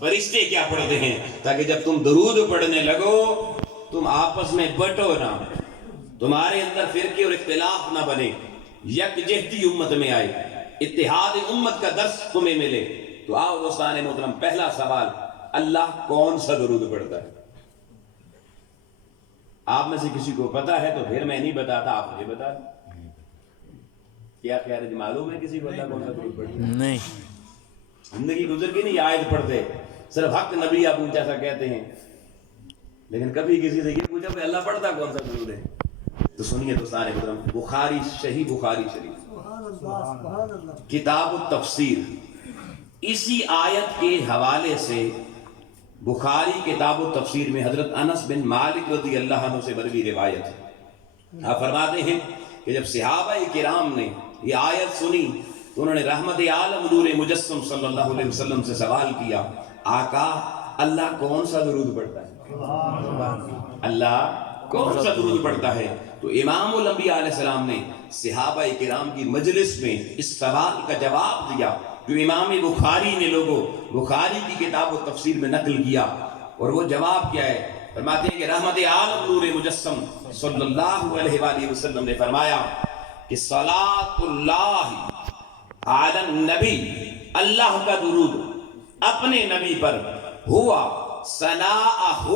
فرشتے کیا پڑھتے ہیں؟ تاکہ جب تم درود پڑھنے لگو تم آپس میں بٹو نہ، تمہارے اندر فرقے اور اختلاف نہ بنے، یکجہتی امت میں آئے، اتحاد امت کا درس تمہیں ملے۔ تو آؤ دوستان محترم، پہلا سوال، اللہ کون سا درود پڑھتا ہے؟ آپ میں سے کسی کو پتا ہے تو پھر میں نہیں بتاتا، آپ مجھے بتا دیں۔ کیا خیال ہے، معلوم ہے کسی کو اللہ کون سا درود پڑھتا ہے؟ نہیں، زندگی گزر گئی نہیں آیت پڑھتے، صرف حق نبی آپ اونچا سا کہتے ہیں، لیکن کبھی کسی سے یہ پوچھا کہ اللہ پڑھتا کون سا درود ہے؟ تو سنیے دوستان محترم، بخاری، صحیح بخاری شریف کتاب التفسیر، اسی آیت کے حوالے سے بخاری کتاب التفسیر میں حضرت انس بن مالک رضی اللہ عنہ سے مروی روایت ہے۔ آپ فرماتے ہیں کہ جب صحابہ کرام نے یہ آیت سنی تو انہوں نے رحمت عالم نور مجسم صلی اللہ علیہ وسلم سے سوال کیا، آقا اللہ کون سا درود پڑھتا ہے؟ اللہ کون سا درود پڑھتا ہے؟ تو امام الانبیاء علیہ السلام نے صحابہ کرام کی مجلس میں اس سوال کا جواب دیا جو امام بخاری نے لوگوں بخاری کی کتاب و تفسیر میں نقل کیا، اور وہ جواب کیا ہے؟ فرماتے ہیں کہ رحمت عالم نور مجسم صلی اللہ علیہ وآلہ وسلم نے فرمایا کہ صلاۃ اللہ علی النبی، اللہ کا درود اپنے نبی پر، ہوا ثناءہ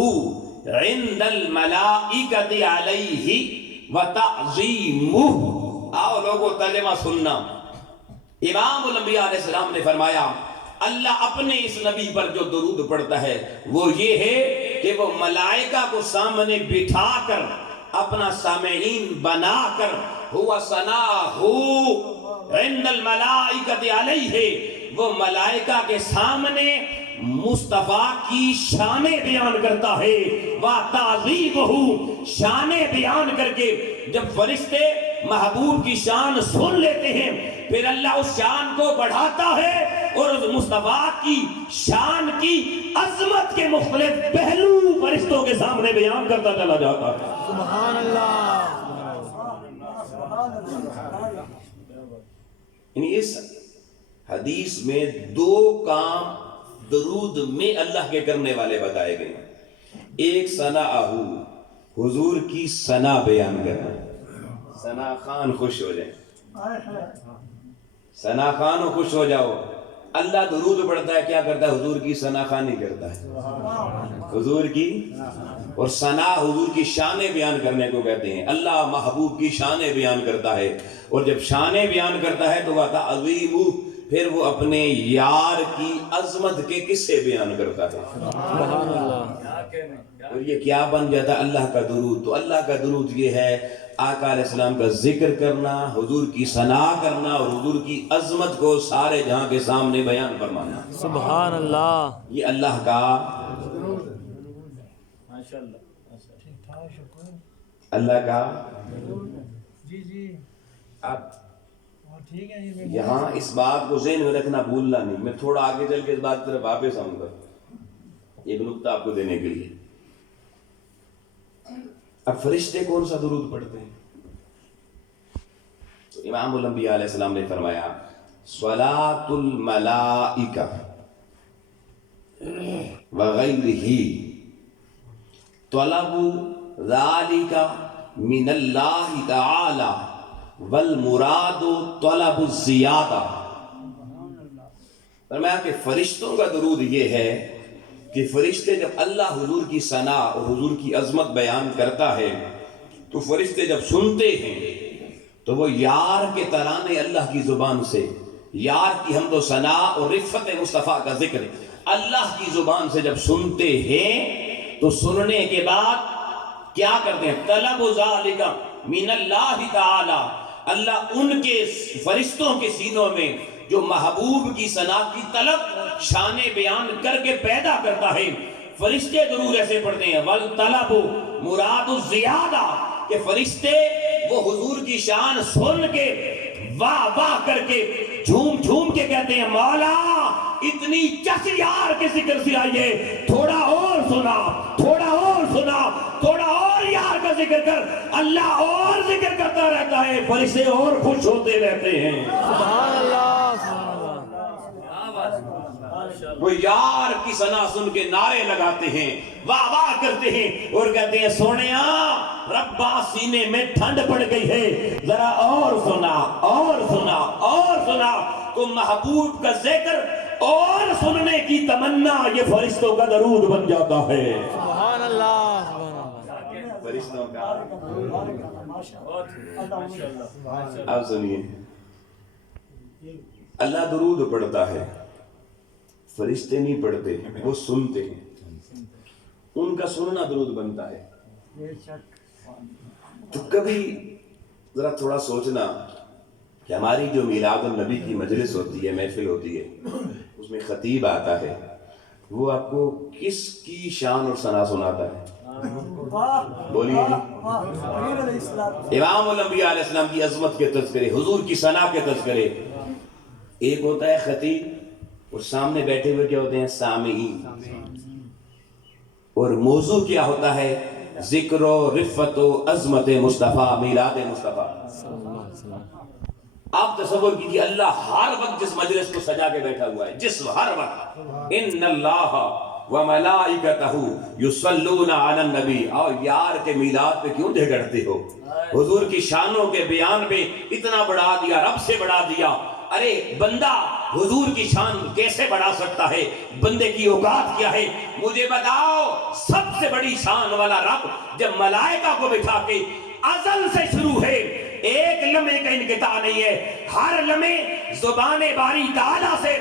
عند الملائکۃ علیہ وتعظیمہ۔ آؤ لوگوں ترجمہ سننا، امام الانبیاء علیہ السلام نے فرمایا اللہ اپنے اس نبی پر جو درود پڑھتا ہے وہ یہ ہے کہ وہ ملائکہ کو سامنے بٹھا کر اپنا سامعین بنا کر، ہوا ثناءہ عند الملائکۃ علیہ، وہ ملائکہ کے سامنے مصطفیٰ کی شانیں بیان کرتا ہے، وَتَعْظِيمُهُ، شانیں بیان کر کے جب فرشتے محبوب کی شان سن لیتے ہیں پھر اللہ اس شان کو بڑھاتا ہے اور اس مصطفیٰ کی شان کی عظمت کے مختلف پہلو فرشتوں کے سامنے بیان کرتا چلا جاتا ہے۔ سبحان اللہ۔ یعنی اس حدیث میں دو کام درود میں اللہ کے کرنے والے بتائے گئے ہیں۔ ایک ثناءہ، حضور کی ثنا بیان کرنا، ثنا خان خوش ہو جائے، ثنا خان خوش ہو جاؤ۔ اللہ درود پڑھتا ہے، کیا کرتا ہے؟ حضور کی ثنا خانی کرتا ہے، حضور کی، اور ثنا حضور کی شانیں بیان کرنے کو کہتے ہیں۔ اللہ محبوب کی شانیں بیان کرتا ہے، اور جب شانیں بیان کرتا ہے تو وہ تعظیم، پھر وہ اپنے یار کی عظمت کے قصے بیان کرتا ہے۔ سبحان اللہ۔ اور یہ کیا بن جاتا ہے؟ اللہ کا درود۔ تو اللہ کا درود یہ ہے آقا علیہ السلام کا ذکر کرنا، حضور کی ثنا کرنا، اور حضور کی عظمت کو سارے جہاں کے سامنے بیان فرمانا۔ سبحان اللہ۔ یہ اللہ کا، اللہ کا۔ اب یہاں اس بات کو ذہن میں رکھنا بھولنا نہیں، میں تھوڑا آگے چل کے اس بات کی طرف واپس آؤں گا ایک نکتہ آپ کو دینے کے لیے۔ اب فرشتے کون سا درود پڑھتے ہیں؟ تو امام الانبیاء علیہ السلام نے فرمایا صلاۃ الملائکہ وغیرہ طلب ذالک من اللہ تعالی والمراد طلب الزیادہ۔ فرمایا کہ فرشتوں کا درود یہ ہے کہ فرشتے جب اللہ حضور کی ثنا اور حضور کی عظمت بیان کرتا ہے تو فرشتے جب سنتے ہیں تو وہ یار کے ترانے اللہ کی زبان سے، یار کی حمد و ثنا اور رفعت مصطفیٰ کا ذکر اللہ کی زبان سے جب سنتے ہیں تو سننے کے بعد کیا کرتے ہیں؟ طلب ذالک من اللہ تعالی، اللہ ان کے فرشتوں کے سینوں میں جو محبوب کی ثنا کی طلب شانیں بیان کر کے پیدا کرتا ہے، فرشتے درود ایسے پڑھتے ہیں والطلب مراد الزیادہ، کہ فرشتے وہ حضور کی شان سن کے واہ واہ کر کے جھوم جھوم کے کہتے ہیں مولا اتنی چس یار کے ذکر سے آئیے، تھوڑا اور سنا، تھوڑا اور سنا، تھوڑا اور یار کا ذکر کر۔ اللہ اور ذکر کرتا رہتا ہے، فرشتے اور خوش ہوتے رہتے ہیں۔ سبحان اللہ۔ سبحان اللہ۔ وہ یار کی ثنا سن کے نعرے لگاتے ہیں، واہ واہ کرتے ہیں اور کہتے ہیں سونیا ربا سینے میں ٹھنڈ پڑ گئی ہے، ذرا اور سنا اور سنا اور سنا۔ تو محبوب کا ذکر اور سننے کی تمنا یہ فرشتوں کا درود بن جاتا ہے۔ سبحان اللہ، سبحان اللہ۔ فرشتوں کا اب سنیے، اللہ درود پڑھتا ہے، فرشتے نہیں پڑھتے، وہ سنتے ہیں، ان کا سننا درود بنتا ہے۔ تو کبھی ذرا تھوڑا سوچنا کہ ہماری جو میلاد النبی کی مجلس ہوتی ہے، محفل ہوتی ہے، اس میں خطیب آتا ہے، وہ آپ کو کس کی شان اور ثنا سناتا ہے؟ بولیے۔ امام الانبیاء علیہ السلام کی عظمت کے تذکرے، حضور کی ثنا کے تذکرے۔ ایک ہوتا ہے خطیب اور سامنے بیٹھے ہوئے کیا ہوتے ہیں؟ سامعین۔ اور موضوع کیا ہوتا ہے؟ ذکر و رفت و عظمت مصطفیٰ، میلاد مصطفیٰ۔ آپ تصور کیجئے اللہ ہر وقت جس مجلس کو سجا کے بیٹھا ہوا ہے، جس ہر وقت ان اللہ وملائکتہ یصلون علی النبی۔ اور یار کے میلاد پہ کیوں جھگڑتے ہو؟ حضور کی شانوں کے بیان پہ اتنا بڑھا دیا، رب سے بڑھا دیا۔ ارے بندہ حضور کی شان کیسے بڑھا سکتا ہے؟ بندے کی اوقات کیا ہے؟ مجھے بتاؤ، سب سے بڑی شان والا رب جب ملائکہ کو بٹھا کے ازل سے شروع ہے، ایک لمحے کا انقطاع نہیں ہے، ہر لمحے زبان باری تعالیٰ سے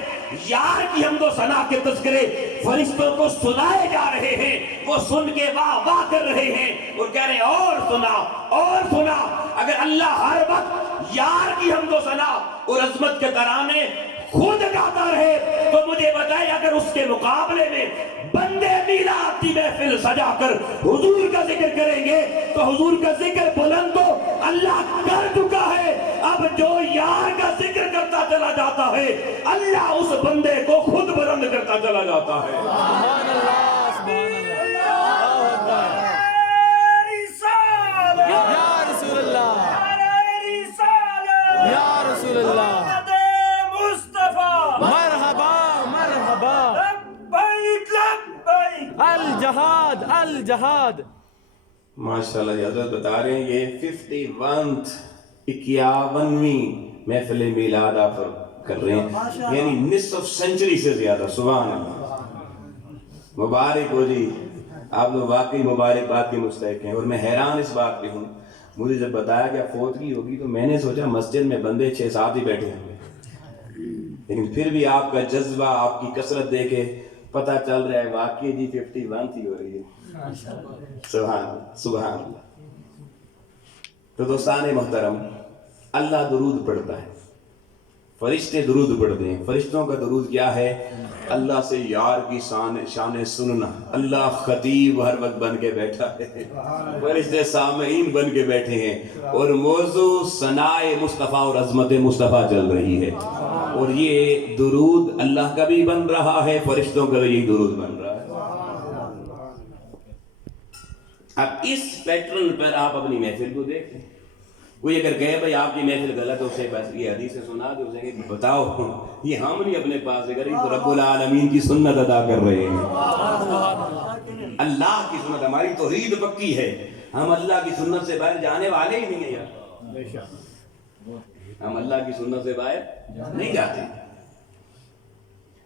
یار کی حمد و ثنا کے تذکرے فرشتوں کو سنائے جا رہے ہیں۔ وہ سن کے واہ واہ کر رہے ہیں اور کہہ رہے ہیں اور سنا اور سنا۔ اگر اللہ ہر وقت یار کی حمد و ثنا اور عظمت کے ترانے خود گاتا رہے تو مجھے بتائے اگر اس کے مقابلے میں بندے میلاد کی محفل سجا کر حضور کا ذکر کریں گے تو حضور کا ذکر بلند تو اللہ کر چکا ہے، اب جو یار کا ذکر کرتا چلا جاتا ہے اللہ اس بندے کو خود بلند کرتا چلا جاتا ہے۔ سبحان اللہ، سبحان اللہ۔ یا رسول اللہ، یا رسول اللہ، مرحبا مرحبا، الجہاد الجہاد۔ ماشاءاللہ حضرت بتا رہے ہیں یہ 51ویں محفل میلاد آپ کر رہے ہیں، یعنی نصف سنچری سے زیادہ۔ سبحان اللہ، مبارک ہو جی، آپ لوگ واقعی مبارکباد کے مستحق ہیں۔ اور میں حیران اس بات پہ ہوں، مجھے جب بتایا کہ فوتگی ہوگی تو میں نے سوچا مسجد میں بندے 6-7 ہی بیٹھے ہوں گے، لیکن پھر بھی آپ کا جذبہ، آپ کی کثرت دے کے پتہ چل رہا ہے واقعی جی 51 ہی ہو رہی ہے۔ سبحان اللہ، سبحان اللہ۔ تو دوستان محترم، اللہ درود پڑھتا ہے، فرشتے درود پڑھتے ہیں۔ فرشتوں کا درود کیا ہے؟ اللہ سے یار کی شان سننا۔ اللہ خطیب ہر وقت بن کے بیٹھا ہے، فرشتے سامعین بن کے بیٹھے ہیں، اور موضوع ثنائے مصطفیٰ اور عظمت مصطفیٰ چل رہی ہے۔ اور یہ درود اللہ کا بھی بن رہا ہے، فرشتوں کا بھی درود بن رہا ہے۔ اب اس پیٹرن پر آپ اپنی محفل کو دیکھیں۔ کوئی اگر کہے بھائی آپ کی محفل غلط ہو، سے بس یہ حدیث سنا دے، اسے کہ بتاؤ یہ ہم نہیں اپنے پاس سے کریں، تو رب العالمین کی سنت ادا کر رہے ہیں۔ اللہ کی سنت، ہماری توحید پکی ہے، ہم اللہ کی سنت سے باہر جانے والے ہی نہیں ہیں یار، ہم اللہ کی سنت سے باہر نہیں جاتے۔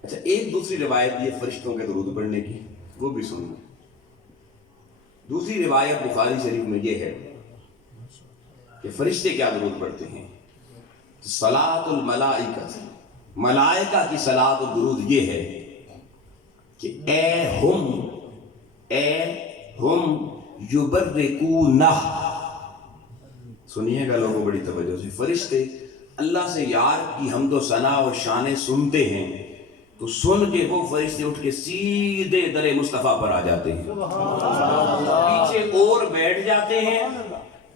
اچھا، ایک دوسری روایت یہ فرشتوں کے درود پڑھنے کی، وہ بھی سنیں۔ دوسری روایت بخاری شریف میں یہ ہے کہ فرشتے کیا درود پڑھتے ہیں؟ صلاۃ الملائکہ، ملائکہ کی صلاۃ و درود یہ ہے کہ اے ہم یبرکونہ۔ سنیے گا لوگوں بڑی توجہ سے، فرشتے اللہ سے یار کی حمد و ثنا اور شانیں سنتے ہیں تو سن کے وہ فرشتے اٹھ کے سیدھے در مصطفیٰ پر آ جاتے ہیں، پیچھے اور بیٹھ جاتے ہیں،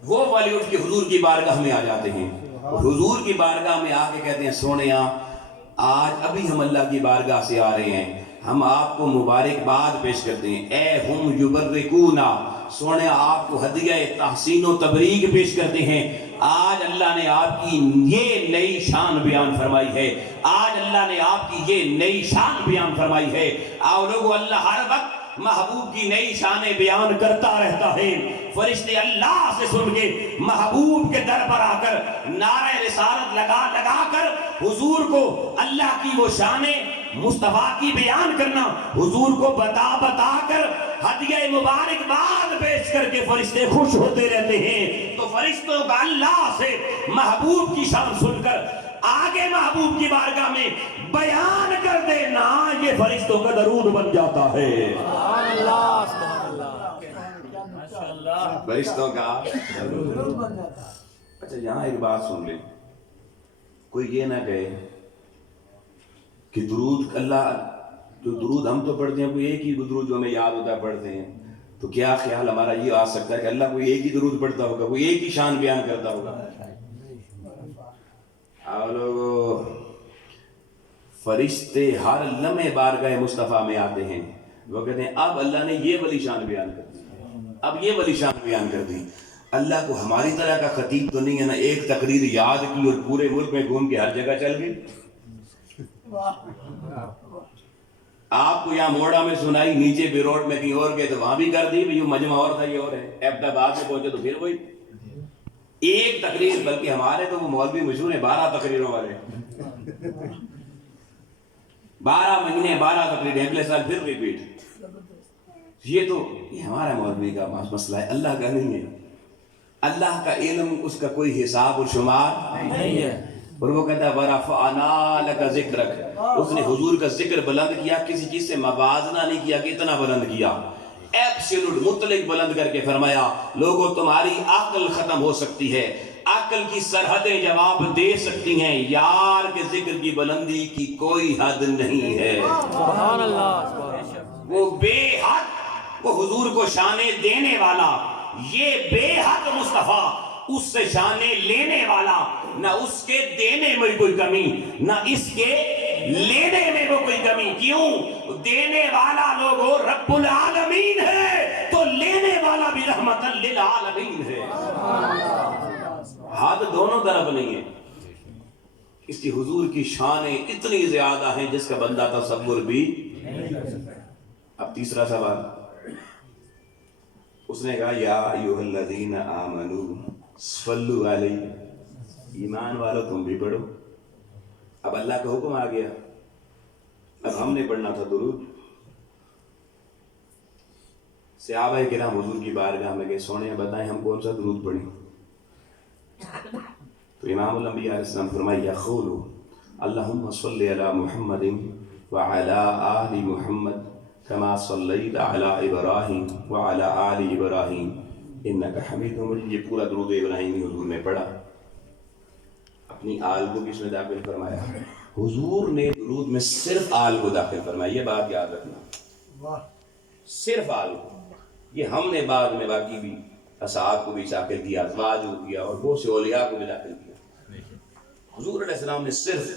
وہ والے اٹھ کے حضور کی بارگاہ میں آ جاتے ہیں، اور حضور کی بارگاہ میں آ کے کہتے ہیں سونیا آج ابھی ہم اللہ کی بارگاہ سے آ رہے ہیں، ہم آپ کو مبارکباد پیش کرتے ہیں۔ اے ہم یبرکونا، سونے آپ کو ہدیہ تحسین و تبریک پیش کرتے ہیں. آج اللہ نے آپ کی یہ نئی شان بیان فرمائی ہے. آج اللہ نے آپ کی یہ نئی شان بیان فرمائی ہے. آؤ لوگوں، اللہ ہر وقت محبوب کی نئی شانیں بیان کرتا رہتا ہے. فرشتے اللہ سے سن کے محبوب کے در پر آ کر نعرہ رسالت لگا لگا کر حضور کو اللہ کی وہ شانیں مصطفیٰ کی بیان کرنا، حضور کو بتا بتا کر ہدیہ مبارکباد پیش کر کے فرشتے خوش ہوتے رہتے ہیں. تو فرشتوں کا اللہ سے محبوب کی شان سن کر آگے محبوب کی بارگاہ میں بیان کر دینا، یہ فرشتوں کا درود بن جاتا ہے. سبحان اللہ، سبحان اللہ. فرشتوں کا درود بن جاتا ہے. اچھا یہاں ایک بات سن لیں، کوئی یہ نہ کہے کہ درود اللہ جو درود ہم تو پڑھتے ہیں، کوئی ایک ہی درود جو ہمیں یاد ہوتا ہے پڑھتے ہیں، تو کیا خیال ہمارا یہ آ سکتا ہے کہ اللہ کوئی ایک ہی درود پڑھتا ہوگا، کوئی ایک ہی شان بیان کرتا ہوگا؟ آپ لوگ فرشتے ہر لمحے بارگاہ مصطفیٰ میں آتے ہیں، وہ کہتے ہیں اب اللہ نے یہ والی شان بیان کر دی، اب یہ والی شان بیان کر دی. اللہ کو ہماری طرح کا خطیب تو نہیں ہے نا ایک تقریر یاد کی اور پورے ملک میں گھوم کے ہر جگہ چل گئی. آپ کو یہاں موڑا میں سنائی، نیچے بھی روڈ میں کہیں اور گئے تو وہاں بھی کر دی، یہ مجمع اور تھا یہ اور ہے. احمد آباد میں پہنچے تو پھر وہی ایک تقریر، بلکہ ہمارے تو وہ مولوی مشہور ہیں 12 تقریروں والے، 12 مہینے 12 تقریریں، اگلے سال پھر ریپیٹ. یہ تو یہ ہمارا مولوی کا مسئلہ ہے، اللہ کا نہیں ہے. اللہ کا علم، اس کا کوئی حساب و شمار نہیں ہے. اور وہ کہتا ہے وَرَفَعْنَا لَكَ ذِكْرَكَ، اس نے حضور کا ذکر بلند کیا، کسی چیز سے موازنہ نہیں کیا کہ اتنا بلند کیا، ایبسولوٹ مطلق بلند کر کے فرمایا لوگوں تمہاری عقل ختم ہو سکتی ہے، عقل کی سرحدیں جواب دے سکتی ہیں، یار کے ذکر کی بلندی کی کوئی حد نہیں ہے. سبحان اللہ. وہ بے حد، وہ حضور کو شانے دینے والا، یہ بے حد مصطفیٰ اس سے شانے لینے والا، نہ اس کے دینے میں کوئی کمی نہ اس کے لینے میں وہ کوئی کمی. کیوں؟ دینے والا لوگوں رب العالمین ہے تو لینے والا بھی رحمت للعالمین ہے. حد دونوں طرف نہیں ہے. اس کی حضور کی شانیں اتنی زیادہ ہیں جس کا بندہ تصور بھی. اب تیسرا سوال، اس نے کہا یا ایھا الذین آمنوا صلوا علیہ، ایمان والو تم بھی پڑھو. اب اللہ کا حکم آ گیا، اب ہم نے پڑھنا تھا درود. صحابہ کرام حضور کی بارگاہ میں گئے، سونے بتائیں ہم کون سا درود پڑھیں؟ تو امام الانبیاء علیہ السلام فرمایا یقولوا اللہم صلی علی محمد وعلی آل محمد کما صلیت علی ابراہیم وعلی آل ابراہیم انک حمید مجید. یہ پورا درود ابراہیمی حضور نے پڑھا. اپنی آل کو بھی اس میں داخل فرمایا. حضور نے درود میں صرف آل کو داخل فرمایا، یہ بات یاد رکھنا، صرف آل کو. یہ ہم نے بعد میں باقی بھی اصحاب کو بھی داخل کیا، ازواج کو کیا اور بہت سے اولیاء کو بھی داخل کیا. حضور علیہ السلام نے صرف،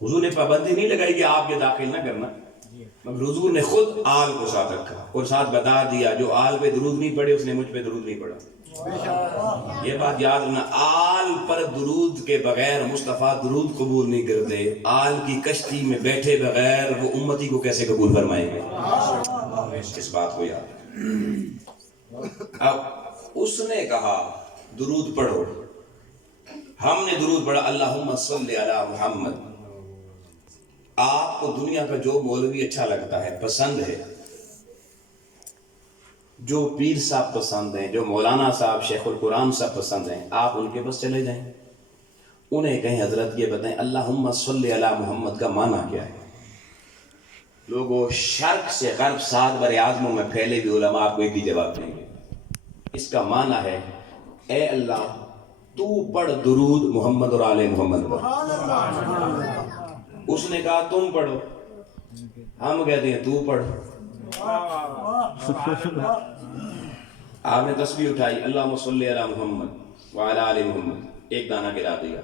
حضور نے پابندی نہیں لگائی کہ آپ کے داخل نہ کرنا، مگر حضور نے خود آل کو ساتھ رکھا اور ساتھ بتا دیا جو آل پہ درود نہیں پڑھے اس نے مجھ پہ درود نہیں پڑھا. یہ بات یاد رکھنا، آل پر درود کے بغیر مصطفیٰ درود قبول نہیں کرتے. آل کی کشتی میں بیٹھے بغیر وہ امتی کو کیسے قبول فرمائیں گے؟ اس بات کو یاد. اب اس نے کہا درود پڑھو، ہم نے درود پڑھا اللہم صلی علی محمد. آپ کو دنیا کا جو مولوی اچھا لگتا ہے، پسند ہے، جو پیر صاحب پسند ہیں، جو مولانا صاحب شیخ القرآن صاحب پسند ہیں، آپ ان کے پاس چلے جائیں، انہیں کہیں حضرت یہ بتائیں اللہم صلی علی محمد کا معنی کیا ہے. لوگوں شرق سے غرب 7 بر اعظموں میں پھیلے ہوئے علماء آپ کو ایک ہی جواب دیں گے. اس کا معنی ہے اے اللہ تو پڑھ درود محمد اور آل محمد پر. اس نے کہا تم پڑھو، ہم کہتے ہیں تو پڑھ. آپ نے تسبیح اٹھائی اللہم صلی علی محمد وعلی آل محمد، ایک دانہ گرا دیا.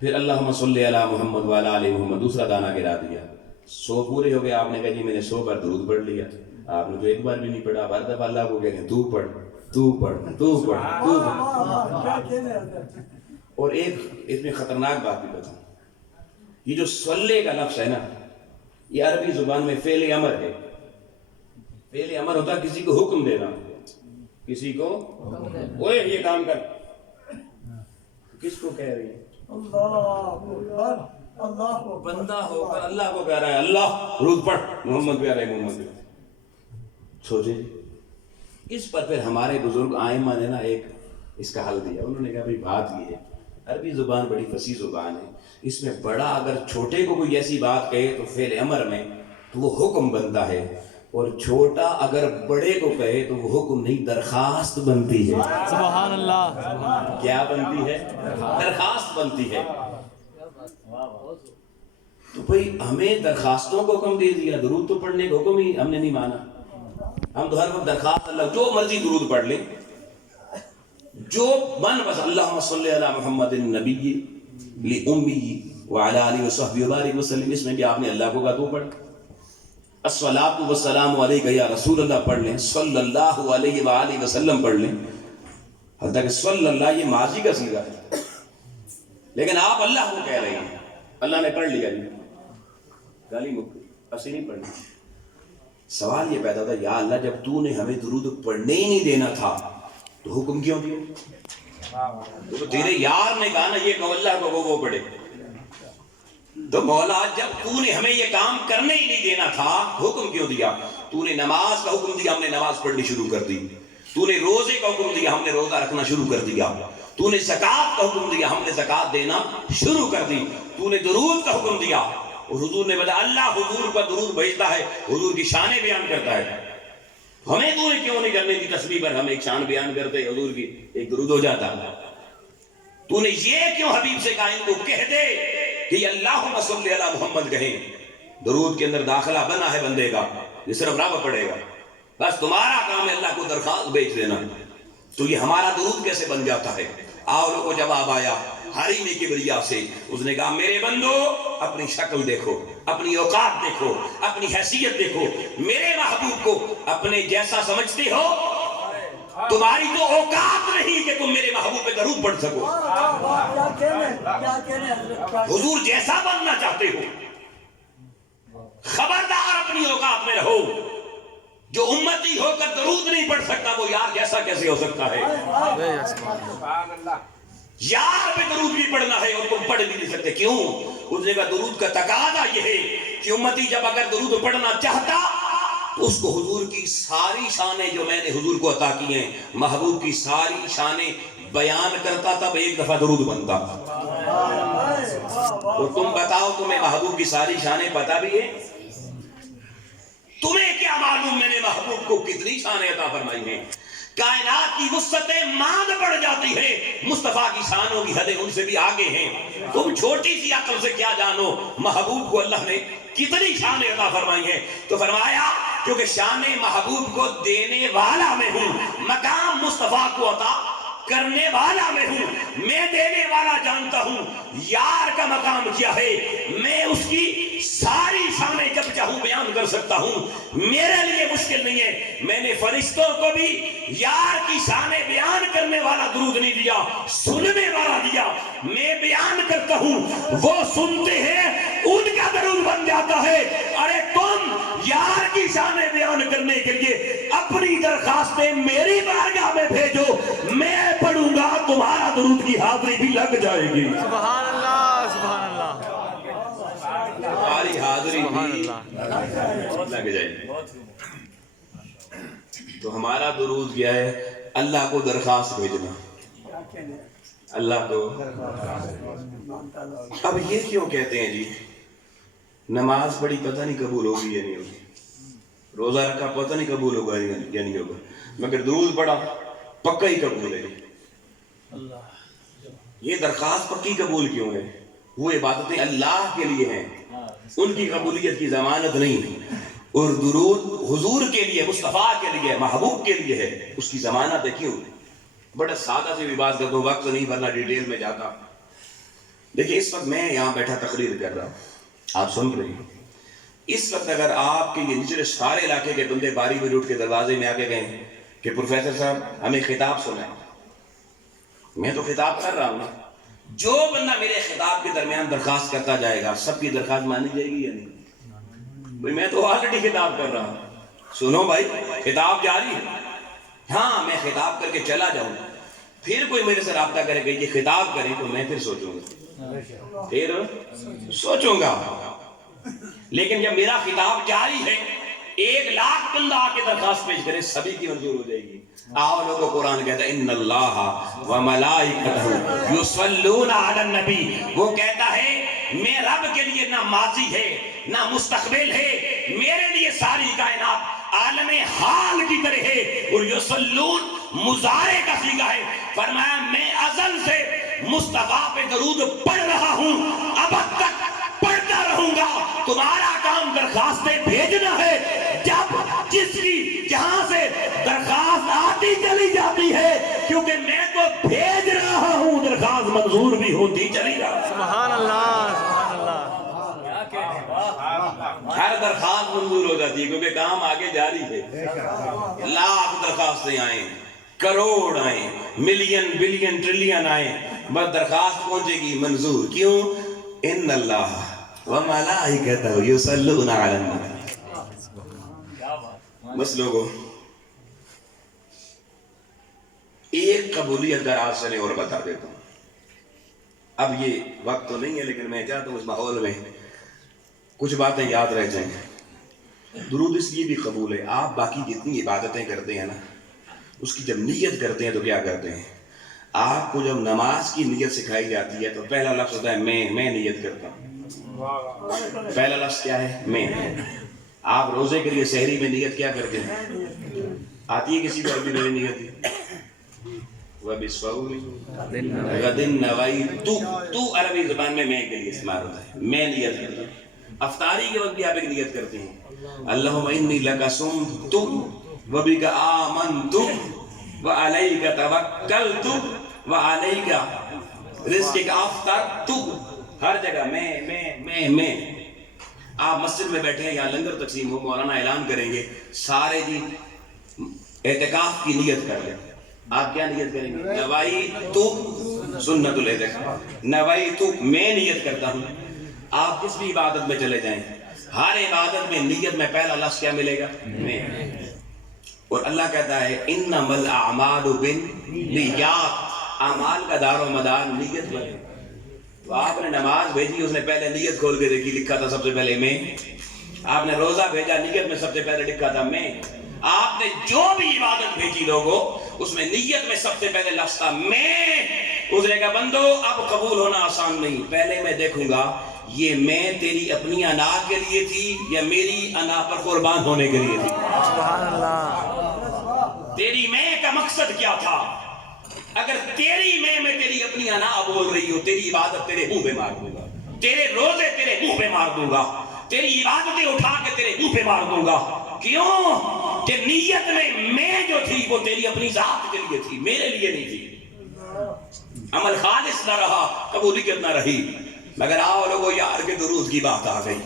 پھر اللہم صلی علی محمد وعلی آل محمد، دوسرا دانہ گرا دیا. 100 پورے ہو گئے, آپ نے کہا جی میں نے 100 بار درود پڑھ لیا. آپ نے تو ایک بار بھی نہیں پڑھا. ہر دفعہ اللہ کو کہتے ہیں تو پڑھ تو پڑھ تو پڑھ تو پڑھ. اور ایک اس میں خطرناک بات بھی بتاؤں, یہ جو صلی کا لفظ ہے نا, یہ عربی زبان میں فعل امر ہے. فعل امر ہوتا ہے کسی کو حکم دینا, کسی کو اوے یہ کام کر. کس کو کہہ رہی ہے؟ بندہ ہو کر اللہ کو کہہ رہا ہے اللہ درود پڑھ محمد پہ علیہ محمد. سوچے اس پر پھر ہمارے بزرگ آئمہ نے نا ایک اس کا حل دیا. انہوں نے کہا بھائی بات یہ ہے, عربی زبان بڑی فصیح زبان ہے, اس میں بڑا اگر چھوٹے کو کوئی ایسی بات کہے تو فعل امر میں تو وہ حکم بنتا ہے, اور چھوٹا اگر بڑے کو کہے تو وہ حکم نہیں درخواست بنتی ہے. سبحان اللہ. کیا بنتی ہے؟ درخواست بنتی ہے. تو بھئی ہمیں درخواستوں کو حکم دے دیا, درود تو پڑھنے کا حکم ہی ہم نے نہیں مانا. ہم تو ہر وقت درخواست اللہ جو مرضی درود پڑھ لیں, جو من بس اللہم صلی علی محمد النبی لأمی وعلی آلہ وصحبہ وبارک وسلم. اس میں بھی آپ نے اللہ کو کہا تو پڑھ. الصلاۃ والسلام علیکہ یا رسول اللہ پڑھ لیں, صلی اللہ علیہ وآلہ وسلم پڑھ لیں. حتیٰ کہ صلی اللہ یہ ماضی کا صیغہ ہے, لیکن آپ اللہ کو کہہ رہے ہیں. اللہ نے پڑھ لیا جی, گالی مک گئی, ایسے نہیں پڑھنا. سوال یہ پیدا ہوتا ہے یا اللہ جب تو نے ہمیں درود پڑھنے ہی نہیں دینا تھا تو حکم کیوں دیا؟ تو تیرے یار نے کہا نا یہ کہ اللہ کو وہ پڑھے. تو مولا جب تو نے ہمیں یہ کام کرنے ہی نہیں دینا تھا حکم کیوں دیا؟ تو نے نماز کا حکم دیا, ہم نے نماز پڑھنی شروع کر دی. تو نے روزے کا حکم دیا, ہم نے روزہ رکھنا شروع کر دیا. تو نے زکوٰۃ کا حکم دیا, ہم نے زکوٰۃ دینا شروع کر دی. تو نے درود کا حکم دیا, اور حضور نے بتایا اللہ حضور پر درود بھیجتا ہے, حضور کی شانیں بیان کرتا ہے. ہمیں تو نے کیوں نہیں کرنے دی تسبیح پر, ہم ایک شان بیان کرتے حضور کی, ایک درود ہو جاتا. تو نے یہ کیوں حبیب سے کہا ان کو کہہ دے کہ اللہم صلی علی محمد کہیں. درود کے اندر داخلہ بنا ہے بندے کا, یہ صرف رب پڑھے گا. بس تمہارا کام ہے اللہ کو درخواست بھیج دینا. تو یہ ہمارا درود کیسے بن جاتا ہے؟ آؤ لوگوں جواب آیا حریم کبریا سے. اس نے کہا میرے بندو اپنی شکل دیکھو, اپنی اوقات دیکھو, اپنی حیثیت دیکھو. میرے محبوب کو اپنے جیسا سمجھتے ہو, تمہاری تو اوقات نہیں کہ تم میرے محبوب پہ درود پڑھ سکو. حضور جیسا بننا چاہتے ہو, خبردار اپنی اوقات میں رہو. جو امتی ہو کر درود نہیں پڑھ سکتا وہ یار جیسا کیسے ہو سکتا ہے؟ یار پہ درود بھی پڑھنا ہے اور تم پڑھ بھی نہیں سکتے. کیوں؟ اس نے کہا درود کا تقاضا یہ ہے کہ امتی جب اگر درود پڑھنا چاہتا تو اس کو حضور کی ساری شانیں جو میں نے حضور کو عطا کی ہیں, محبوب کی ساری شانیں بیان کرتا, تب ایک دفعہ درود بنتا. تو تم بتاؤ تمہیں محبوب کی ساری شانیں پتہ بھی ہے؟ تمہیں کیا معلوم میں نے محبوب کو کتنی شانیں عطا فرمائی ہیں؟ کائنات کی وسعتیں ماند پڑ جاتی ہیں, مصطفیٰ کی شانوں کی حدیں ان سے بھی آگے ہیں. تم چھوٹی سی عقل سے کیا جانو محبوب کو اللہ نے کتنی شانیں عطا فرمائی ہیں. تو فرمایا کیونکہ شان محبوب کو دینے والا میں ہوں, مقام مصطفیٰ کو عطا کرنے والا میں ہوں, میں دینے والا جانتا ہوں. یار کا مقام کیا ہے, میں اس کی ساری شانیں جب چاہوں بیان کر سکتا ہوں, میرے لیے مشکل نہیں ہے. میں نے فرشتوں کو بھی یار کی شانیں بیان کرنے والا درود نہیں دیا, سننے والا دیا. میں بیان کرتا ہوں, وہ سنتے ہیں, ان کا درود بن جاتا ہے. ارے تم یار کی شانیں بیان کرنے کے لیے اپنی درخواستیں میری بارگاہ میں بھیجو, میں پڑھوں گا, تمہارا درود کی حاضری بھی لگ جائے گی. سبحان اللہ, سبحان اللہ, تمہاری حاضری بھی لگ جائے گی. تو ہمارا درود کیا ہے؟ اللہ کو درخواست بھیجنا, اللہ کو. اب یہ کیوں کہتے ہیں جی نماز پڑھی پتہ نہیں قبول ہوگی یا نہیں ہوگی, روزہ رکھا پتہ نہیں قبول ہوگا یا نہیں ہوگا, مگر درود پڑھا پکا ہی قبول ہے. یہ درخواست پکی قبول کیوں ہے؟ وہ عبادتیں اللہ کے لیے ہیں, ان کی قبولیت کی ضمانت نہیں. اور درود حضور کے لیے, مصطفیٰ کے لیے, محبوب کے لیے ہے, اس کی ضمانت ہے. کیوں؟ بڑا سادہ سے بھی بات کرتا ہوں, وقت نہیں ورنہ ڈیٹیل میں جاتا. دیکھیں اس وقت میں یہاں بیٹھا تقریر کر رہا ہوں, آپ سن رہے ہیں. اس وقت اگر آپ کے یہ نچلے سارے علاقے کے بندے باری میں اٹھ کے دروازے میں آ کے گئے کہ پروفیسر صاحب ہمیں خطاب سنائیں، میں تو خطاب کر رہا ہوں نا، جو بندہ میرے خطاب کے درمیان درخواست کرتا جائے گا سب کی درخواست مانی جائے گی یا نہیں؟ بھئی میں تو آلریڈی خطاب کر رہا ہوں، سنو بھائی خطاب جاری ہے، ہاں میں خطاب کر کے چلا جاؤں، پھر کوئی میرے سے رابطہ کرے کہ یہ خطاب کریں تو میں پھر سوچوں گا، لیکن جب میرا خطاب جاری ہے 1,00,000 بندہ آ کے درخواست پیش کرے سبھی کی منظور ہو جائے گی۔ آؤ لوگوں قرآن کہتا ہے ان اللہ و ملائکتہ یصلون علی النبی، وہ کہتا ہے میں رب کے لیے نہ ماضی ہے نہ مستقبل ہے، میرے لیے ساری کائنات عالم حال کی طرح ہے، اور یصلون مضارع کا صیغہ ہے، فرمایا میں ازل سے مصطفیٰ پہ درود پڑھ رہا ہوں، اب تک پڑھتا رہوں گا، تمہارا کام درخواستیں بھیجنا ہے، جب جس کی جہاں سے درخواست آتی چلی جاتی ہے، کیونکہ میں تو بھیج رہا ہوں، درخواست منظور بھی ہوتی چلی رہا ہے۔ سبحان اللہ سبحان اللہ۔ ہر درخواست منظور ہو جاتی ہے کیونکہ کام آگے جاری ہے، لاکھ درخواستیں آئیں، کروڑ آئیں، ملین بلین ٹریلین آئیں، بس درخواست پہنچے گی منظور، کیوں؟ ان اللہ وملائکتہ یصلون علی النبی۔ بس لوگوں ایک قبولیت کا راز چلے اور بتا دیتا ہوں، اب یہ وقت تو نہیں ہے لیکن میں چاہتا ہوں اس ماحول میں کچھ باتیں یاد رہ جائیں۔ درود اس لیے بھی قبول ہے، آپ باقی جتنی عبادتیں کرتے ہیں نا اس کی جب نیت کرتے ہیں تو کیا کرتے ہیں؟ آپ کو جب نماز کی نیت سکھائی جاتی ہے تو پہلا لفظ ہوتا ہے میں نیت کرتا ہوں، پہلا لفظ کیا ہے؟ میں۔ آپ روزے کے لیے سحری میں نیت کیا کرتے ہیں؟ آتی ہے کسی کو عربی میں نیت؟ غد نویت، تو عربی زبان میں کے لیے استعمال ہوتا ہے، میں نیت کرتا ہوں۔ افطاری کے وقت بھی آپ ایک نیت کرتے ہیں، اللہم انی لک صمت وبک آمنت وعلیک توکلت وعلیک رزقک افطرت، ہر جگہ میں۔ آپ مسجد میں بیٹھے ہیں یا لنگر تقسیم ہو، مولانا اعلان کریں گے سارے جی اعتکاف کی نیت کر لیں، آپ کیا نیت کریں گے؟ نویت سنت الاعتکاف، نویت میں نیت کرتا ہوں۔ آپ کس بھی عبادت میں چلے جائیں، ہر عبادت میں نیت میں پہلا لفظ کیا ملے گا؟ میں۔ اور اللہ کہتا ہے انما الاعمال بالنیات، اعمال کا دار و مدار نیت پر ہے۔ تو آپ نے نماز بھیجی، اس نے پہلے نیت کھول کے دیکھی، لکھا تھا سب سے پہلے میں۔ آپ نے روزہ بھیجا، نیت میں سب سے پہلے لکھا تھا میں۔ آپ نے جو بھی عبادت بھیجی لوگوں اس میں نیت میں سب سے پہلے لفظ تھا میں۔ اس نے کہا بندو اب قبول ہونا آسان نہیں، پہلے میں دیکھوں گا یہ میں تیری اپنی انا کے لیے تھی یا میری انا پر قربان ہونے کے لیے تھی۔ سبحان اللہ۔ تیری میں کا مقصد کیا تھا؟ اگر تیری میں تیری اپنی انا بول رہی ہو، تیری عبادت تیرے منہ پہ مار دوں گا، تیرے روزے تیرے منہ پہ مار دوں گا، تیری عبادتیں اٹھا کے تیرے منہ پہ مار دوں گا۔ کیوں؟ کہ نیت میں جو تھی وہ تیری اپنی ذات کے لیے تھی، میرے لیے نہیں تھی۔ عمل خالص نہ رہا، قبولیت نہ رہی۔ مگر آؤ لوگوں یار کے درود کی بات آ گئی،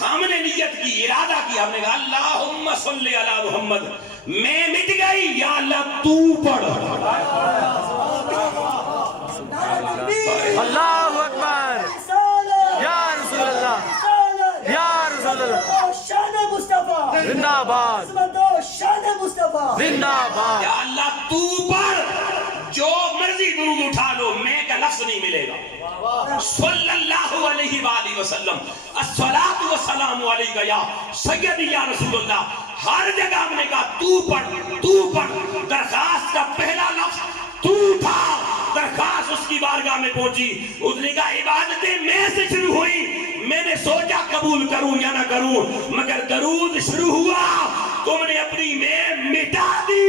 ہم نے نیت کی، ارادہ کیا، ہم نے کہا اللہم صلی علی محمد، میں مٹ گئی یا اللہ تو پڑھ۔ اللہ اکبر، یا رسول اللہ، یا رسول اللہ، شان مصطفیٰ زندہ آباد، شان مصطفیٰ زندہ آباد۔ یا اللہ تو پڑھ، جو مرضی درود اٹھا لو، میں کا لفظ نہیں ملے گا۔ صلی اللہ علیہ وآلہ وسلم، الصلاۃ والسلام علیک یا سیدی یا رسول اللہ۔ ہر جگہ ہم نے کہا تو پڑھ۔ درخواست کا پہلا لفظ تو تھا، درخواست اس کی بارگاہ میں پہنچی، اس نے کہا عبادتیں میں سے شروع ہوئی، میں نے سوچا قبول کروں یا نہ کروں، مگر درود شروع ہوا، تم نے اپنی میں مٹا دی۔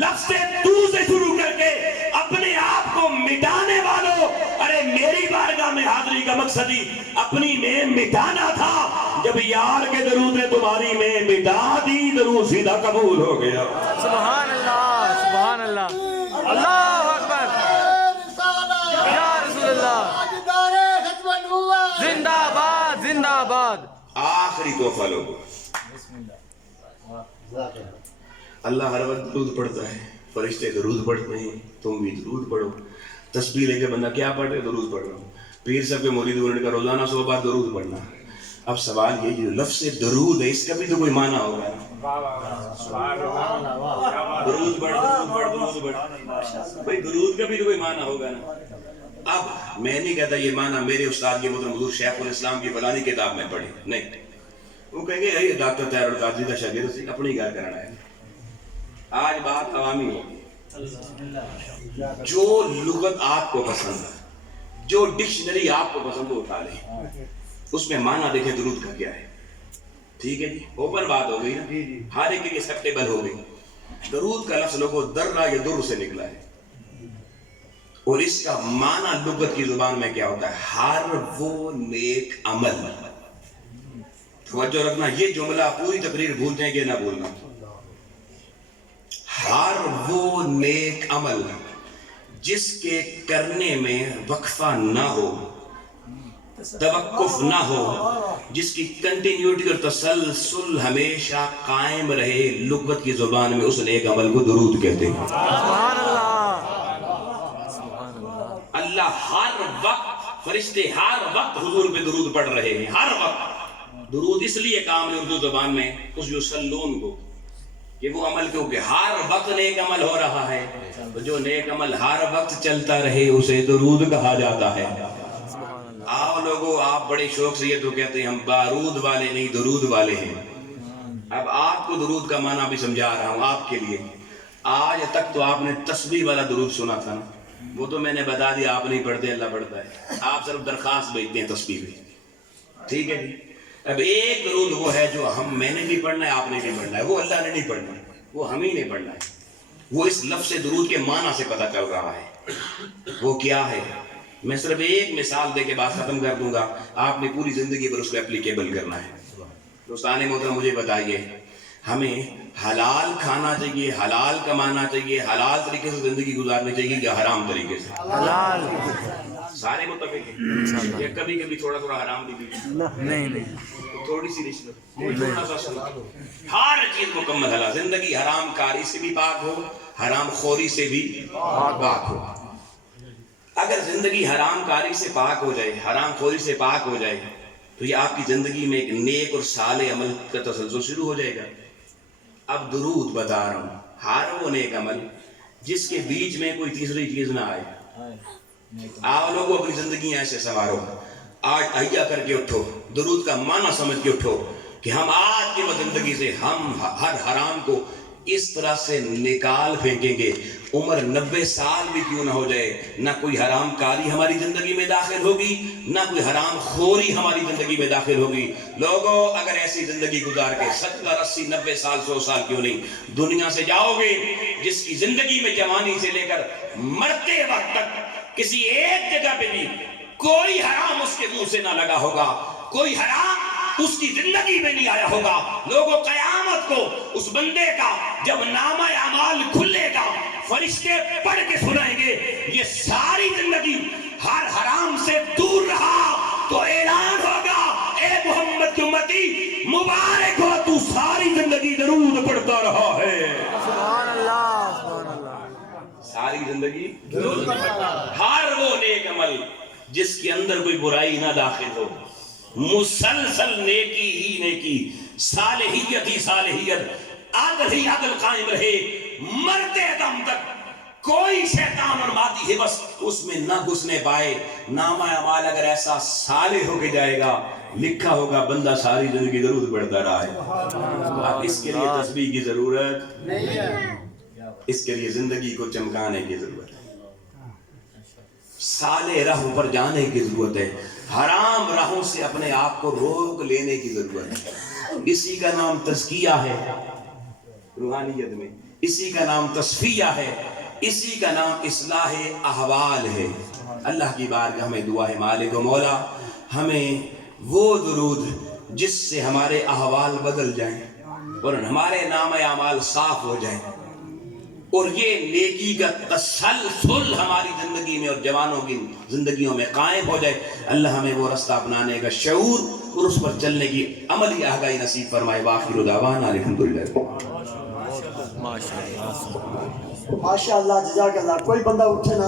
لفظ تو سے شروع کر کے اپنے آپ کو مٹانے والوں، ارے میری بارگاہ میں حاضری کا مقصد ہی اپنی میں مٹانا تھا۔ جب یار کے درود نے تمہاری میں مٹا دی، درود سیدھا قبول ہو گیا۔ سبحان اللہ سبحان اللہ، اللہ اکبر، یا رسول اللہ، زندہ آباد، زندہ زندہ باد. آخری تحفہ لوگوں، اللہ ہر وقت درود پڑھتا ہے، فرشتے درود پڑھتے ہیں، تم بھی درود پڑھو. تسبیح لے کے بندہ کیا پڑھ رہے؟ درود پڑھ رہا ہوں. پیر صاحب کے مرید ہونے کا روزانہ 100 بار درود پڑھنا. اب سوال یہ جو لفظ درود ہے اس کا بھی تو کوئی معنی ہوگا نا. درود پڑھ درود پڑھ درود پڑھ، بھائی درود کا بھی تو کوئی معنی ہوگا نا. اب میں نہیں کہتا یہ معنی میرے استاد کے محترم حضور شیخ الاسلام کی فلانی کتاب میں پڑھی، نہیں. وہ کہیں گے یہ ڈاکٹر طاہر القادری کا شاگرد سے اپنی گھر کرنا ہے. آج بات عوامی ہوگی. جو لغت آپ کو پسند ہے، جو ڈکشنری آپ کو پسند ہو اٹھا لیں، اس میں معنی دیکھیں درود کا کیا ہے. ٹھیک ہے جی، اوپن بات ہو گئی نا، ہر ایک ایکسیپٹیبل ہو گئی. درود کا لفظ لوگوں درہ یا در سے نکلا ہے، اور اس کا معنی لغت کی زبان میں کیا ہوتا ہے؟ ہر وہ نیک عمل. توجہ رکھنا، یہ جملہ پوری تقریر بھول جائیں گے نہ بھولنا. ہر وہ نیک عمل جس کے کرنے میں وقفہ نہ ہو، توقف نہ ہو، جس کی کنٹینیوٹی اور تسلسل ہمیشہ قائم رہے، لغت کی زبان میں اس نیک عمل کو درود کہتے ہیں. سبحان اللہ. اللہ ہر وقت، فرشتے ہر وقت حضور پہ درود پڑھ رہے ہیں. ہر وقت درود اس لیے کام ہے اردو زبان میں اس جو سلون کو، کہ وہ عمل کیونکہ ہر وقت نیک عمل ہو رہا ہے، تو جو نیک عمل ہر وقت چلتا رہے اسے درود کہا جاتا ہے. آؤ لوگوں، آپ بڑے شوق سے یہ تو کہتے ہیں ہم بارود والے نہیں درود والے ہیں. اب آپ کو درود کا معنی بھی سمجھا رہا ہوں آپ کے لیے. آج تک تو آپ نے تسبیح والا درود سنا تھا نا، وہ تو میں نے بتا دیا آپ نہیں پڑھتے، اللہ پڑھتا ہے. آپ صرف درخواست بھیجتے ہیں تسبیح میں. ٹھیک ہے جی. اب ایک درود وہ ہے جو میں نے بھی پڑھنا ہے، آپ نے بھی پڑھنا ہے، وہ اللہ نے نہیں پڑھنا ہے، وہ ہم ہی نے پڑھنا ہے. وہ اس لفظ درود کے معنی سے پتہ چل رہا ہے. وہ کیا ہے؟ میں صرف ایک مثال دے کے بات ختم کر دوں گا، آپ نے پوری زندگی پر اس کو اپلیکیبل کرنا ہے. دوستان محترم مجھے بتائیے، ہمیں حلال کھانا چاہیے، حلال کمانا چاہیے، حلال طریقے سے زندگی گزارنی چاہیے یا حرام طریقے سے؟ حلال. سارے متفق ہیں یا کبھی کبھی تھوڑا تھوڑا حرام بھی؟ نہیں. تھوڑی سی رشوت، تھوڑا سا سود، ہر چیز مکمل حلال. زندگی حرام کاری سے بھی پاک ہو، حرام خوری سے بھی پاک ہو. اگر زندگی حرام کاری سے پاک ہو جائے، حرام خوری سے پاک ہو جائے، تو یہ آپ کی زندگی میں ایک نیک اور صالح عمل کا تسلسل شروع ہو جائے گا. اب درود بتا رہا ہوں، ہر وہ نیک عمل جس کے بیچ میں کوئی تیسری چیز نہ آئے. آپ لوگوں اپنی زندگی ایسے سنوارو، آج تہیا کر کے اٹھو، درود کا معنی سمجھ کے اٹھو کہ ہم آج کی زندگی سے ہم ہر حرام کو اس طرح سے نکال پھینکیں گے. عمر 90 سال بھی کیوں نہ ہو جائے، نہ کوئی حرام کاری ہماری زندگی میں داخل ہوگی، نہ کوئی حرام خوری ہماری زندگی میں داخل ہوگی. لوگوں اگر ایسی زندگی گزار کے 70 80 90 سال 100 سال کیوں نہیں دنیا سے جاؤ گے، جس کی زندگی میں جوانی سے لے کر مرتے وقت تک کسی ایک جگہ پہ بھی کوئی حرام اس کے منہ سے نہ لگا ہوگا، کوئی حرام اس کی زندگی میں نہیں آیا ہوگا. لوگوں قیامت کو اس بندے کا جب نامہ اعمال کھلے گا، فرشتے پڑھ کے سنائیں گے یہ ساری زندگی ہر حرام سے دور رہا، تو اعلان ہوگا اے محمد کی امتی مبارک ہو، تو ساری زندگی درود پڑھتا رہا ہے. سبحان اللہ. سبحان اللہ. ساری زندگی درود پڑھتا. ہر وہ نیک عمل جس کے اندر کوئی برائی نہ داخل ہو، مسلسل نیکی ہی نیکی، صالحیت ہی صالحیت، عدل ہی عدل قائم رہے مرتے دم تک. کوئی شیطان اور مادی حوث اس میں نہ گھسنے پائے. نامہ اعمال اگر ایسا صالح ہو کے جائے گا، لکھا ہوگا بندہ ساری زندگی درود پڑھتا رہا ہے. اب اس کے لیے تسبیح کی ضرورت نہیں ہے، اس کے لیے زندگی کو چمکانے کی ضرورت ہے، صالح راہوں پر جانے کی ضرورت ہے، حرام راہوں سے اپنے آپ کو روک لینے کی ضرورت ہے. اسی کا نام تزکیہ ہے روحانیت میں، اسی کا نام تصفیہ ہے، اسی کا نام اصلاح احوال ہے. اللہ کی بارگاہ میں دعا ہے مالک و مولا ہمیں وہ درود جس سے ہمارے احوال بدل جائیں اور ہمارے نام اعمال صاف ہو جائیں، اور یہ نیکی کا تسلسل ہماری زندگی میں اور جوانوں کی زندگیوں میں قائم ہو جائے. اللہ ہمیں وہ رستہ اپنانے کا شعور اور اس پر چلنے کی عملی آگاہی نصیب فرمائے. وآخر دعوانا الحمدللہ. ماشاء اللہ. ماشاء اللہ جزاک اللہ. کوئی بندہ اٹھے نا.